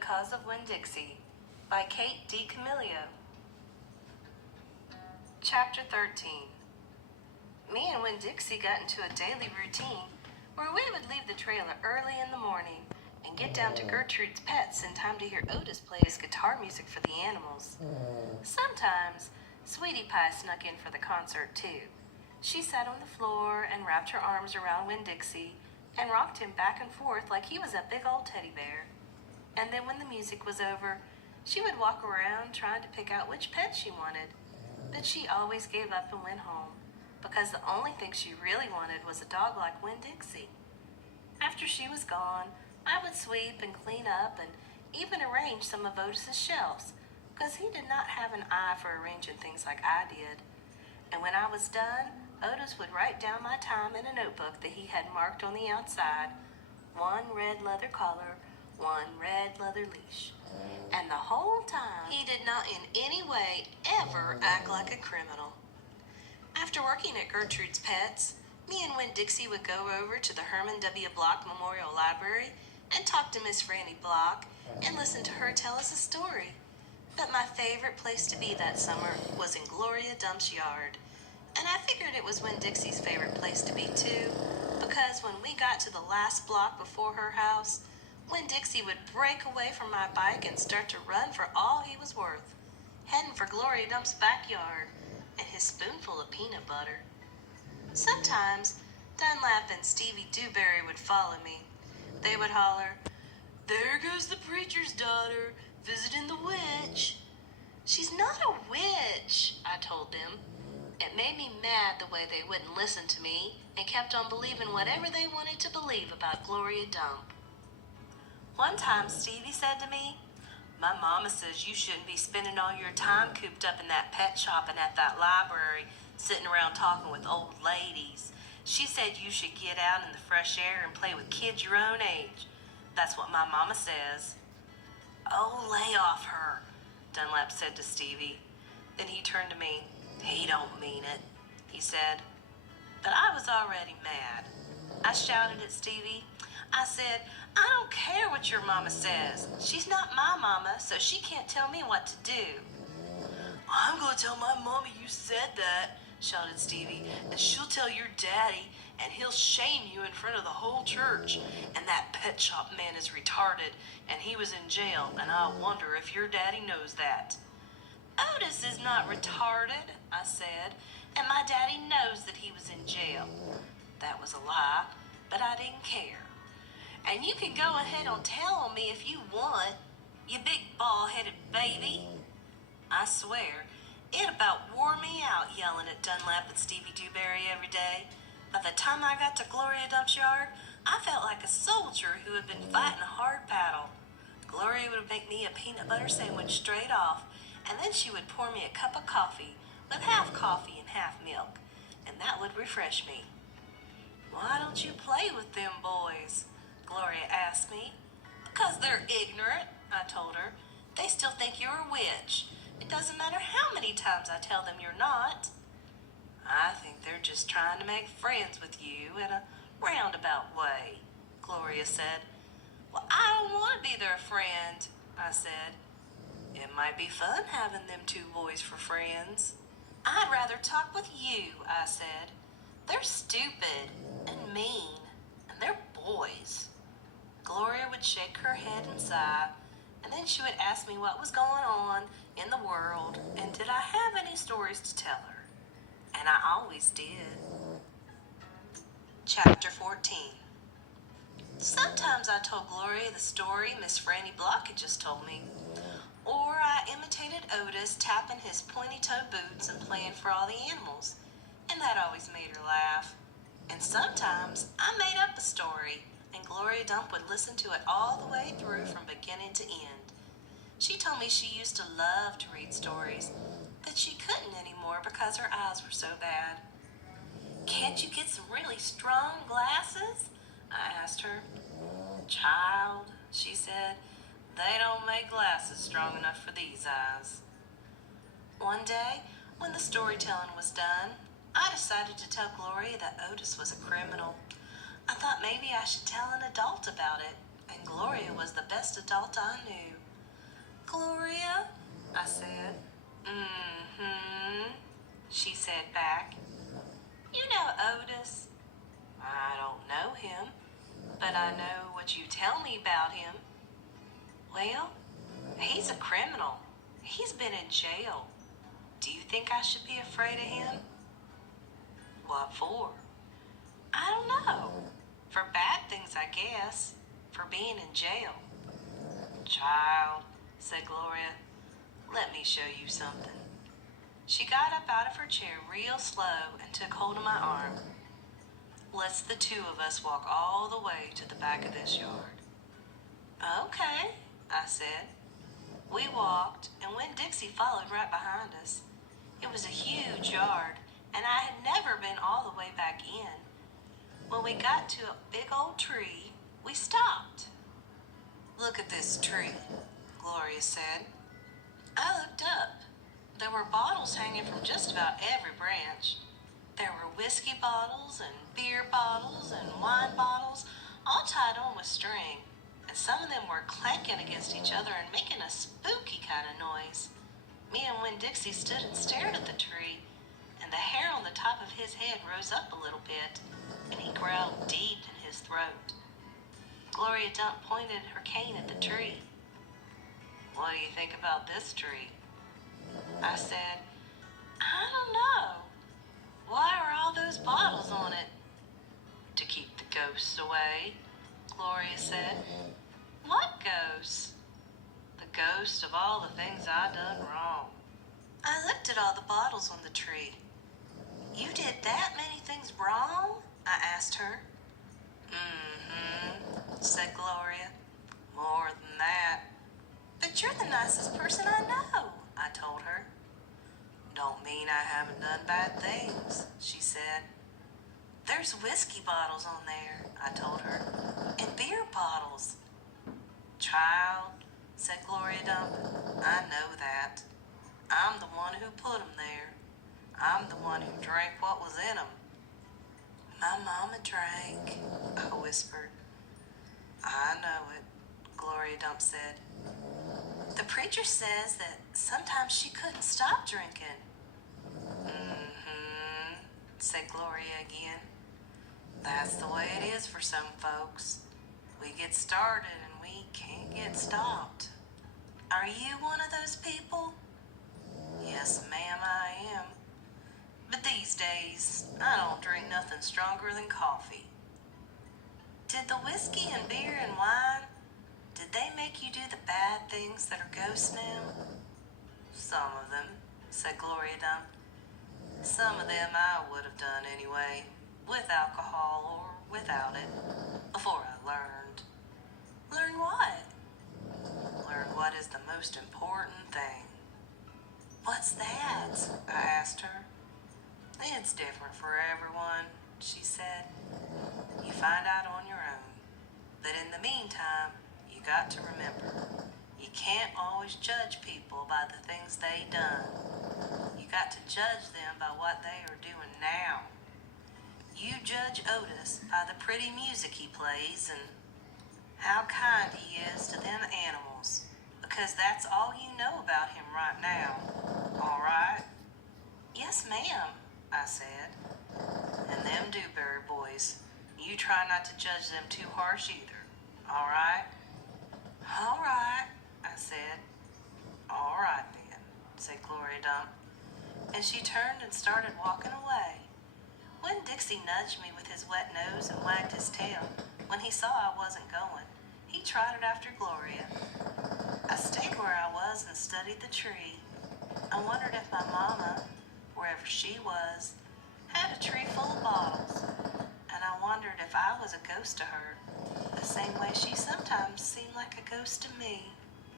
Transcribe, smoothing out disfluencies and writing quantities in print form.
Because of Winn-Dixie by Kate DiCamillo. Chapter 13. Me and Winn-Dixie got into a daily routine where we would leave the trailer early in the morning and get down to Gertrude's Pets in time to hear Otis play his guitar music for the animals. Sometimes, Sweetie Pie snuck in for the concert too. She sat on the floor and wrapped her arms around Winn-Dixie and rocked him back and forth like he was a big old teddy bear. And then when the music was over, she would walk around trying to pick out which pet she wanted. But she always gave up and went home, because the only thing she really wanted was a dog like Winn-Dixie. After she was gone, I would sweep and clean up and even arrange some of Otis's shelves, because he did not have an eye for arranging things like I did. And when I was done, Otis would write down my time in a notebook that he had marked on the outside, 1 red leather collar, 1 red leather leash. And the whole time, he did not in any way ever act like a criminal. After working at Gertrude's Pets, me and Winn-Dixie would go over to the Herman W. Block Memorial Library and talk to Miss Franny Block and listen to her tell us a story. But my favorite place to be that summer was in Gloria Dump's yard. And I figured it was Winn-Dixie's favorite place to be too, because when we got to the last block before her house, Winn-Dixie would break away from my bike and start to run for all he was worth, heading for Gloria Dump's backyard and his spoonful of peanut butter. Sometimes Dunlap and Stevie Dewberry would follow me. They would holler, "There goes the preacher's daughter, visiting the witch." "She's not a witch," I told them. It made me mad the way they wouldn't listen to me and kept on believing whatever they wanted to believe about Gloria Dump. One time Stevie said to me, "My mama says you shouldn't be spending all your time cooped up in that pet shop and at that library, sitting around talking with old ladies. She said you should get out in the fresh air and play with kids your own age. That's what my mama says." "Oh, lay off her," Dunlap said to Stevie. Then he turned to me. "He don't mean it," he said. But I was already mad. I shouted at Stevie. I said, "I don't care what your mama says. She's not my mama, so she can't tell me what to do." "I'm going to tell my mama you said that," shouted Stevie, "and she'll tell your daddy, and he'll shame you in front of the whole church. And that pet shop man is retarded, and he was in jail, and I wonder if your daddy knows that." "Otis is not retarded," I said, "and my daddy knows that he was in jail." That was a lie, but I didn't care. "And you can go ahead and tell on me if you want, you big bald-headed baby." I swear, it about wore me out yelling at Dunlap and Stevie Dewberry every day. By the time I got to Gloria Dump's yard, I felt like a soldier who had been fighting a hard battle. Gloria would make me a peanut butter sandwich straight off, and then she would pour me a cup of coffee with half coffee and half milk, and that would refresh me. "Why don't you play with them boys?" Gloria asked me. "Because they're ignorant," I told her. "They still think you're a witch. It doesn't matter how many times I tell them you're not." "I think they're just trying to make friends with you in a roundabout way," Gloria said. "Well, I don't want to be their friend," I said. "It might be fun having them two boys for friends." "I'd rather talk with you," I said. "They're stupid and mean, and they're boys." Gloria would shake her head and sigh, and then she would ask me what was going on in the world and did I have any stories to tell her. And I always did. Chapter 14. Sometimes I told Gloria the story Miss Franny Block had just told me, or I imitated Otis tapping his pointy-toed boots and playing for all the animals, and that always made her laugh. And sometimes I made up a story, and Gloria Dump would listen to it all the way through from beginning to end. She told me she used to love to read stories, but she couldn't anymore because her eyes were so bad. "Can't you get some really strong glasses?" I asked her. "Child," she said, "they don't make glasses strong enough for these eyes." One day, when the storytelling was done, I decided to tell Gloria that Otis was a criminal. I thought maybe I should tell an adult about it, and Gloria was the best adult I knew. "Gloria?" I said. "Mm-hmm," she said back. "You know Otis?" "I don't know him, but I know what you tell me about him." "Well, he's a criminal. He's been in jail. Do you think I should be afraid of him?" "What for?" "I don't know. For bad things, I guess. For being in jail." "Child," said Gloria, "let me show you something." She got up out of her chair real slow and took hold of my arm. "Let's the two of us walk all the way to the back of this yard." "Okay," I said. We walked, and Winn-Dixie followed right behind us. It was a huge yard, and I had never been all the way back in. When we got to a big old tree, we stopped. "Look at this tree," Gloria said. I looked up. There were bottles hanging from just about every branch. There were whiskey bottles and beer bottles and wine bottles, all tied on with string, and some of them were clanking against each other and making a spooky kind of noise. Me and Winn-Dixie stood and stared at the tree, and the hair on the top of his head rose up a little bit, and he growled deep in his throat. Gloria Dump pointed her cane at the tree. "What do you think about this tree?" I said, "I don't know. Why are all those bottles on it?" "To keep the ghosts away," Gloria said. "What ghosts?" "The ghosts of all the things I done wrong." I looked at all the bottles on the tree. "You did that many things wrong?" I asked her. "Mm-hmm," said Gloria. "More than that." "But you're the nicest person I know," I told her. "Don't mean I haven't done bad things," she said. "There's whiskey bottles on there," I told her, "and beer bottles." "Child," said Gloria Dump, "I know that. I'm the one who put 'em there. I'm the one who drank what was in 'em." "My mama drank," I whispered. "I know it," Gloria Dump said. "The preacher says that sometimes she couldn't stop drinking." "Mm-hmm," said Gloria again. "That's the way it is for some folks. We get started and we can't get stopped." "Are you one of those people?" "Yes, ma'am, I am. But these days, I don't drink nothing stronger than coffee." "Did the whiskey and beer and wine, did they make you do the bad things that are ghosts now?" "Some of them," said Gloria Dump. "Some of them I would have done anyway, with alcohol or without it, before I learned." "Learn what?" "Learn what is the most important thing." "What's that?" I asked her. "It's different for everyone," she said. "You find out on your own. But in the meantime, you got to remember, you can't always judge people by the things they done. You got to judge them by what they are doing now. You judge Otis by the pretty music he plays and how kind he is to them animals, because that's all you know about him right now. All right?" "Yes, ma'am," I said. "And them Dewberry boys, you try not to judge them too harsh either. All right?" "All right," I said. "All right then," said Gloria Dump. And she turned and started walking away. Winn-Dixie nudged me with his wet nose and wagged his tail. When he saw I wasn't going, he trotted after Gloria. I stayed where I was and studied the tree. I wondered if my mama, wherever she was, had a tree full of bottles, and I wondered if I was a ghost to her, the same way she sometimes seemed like a ghost to me.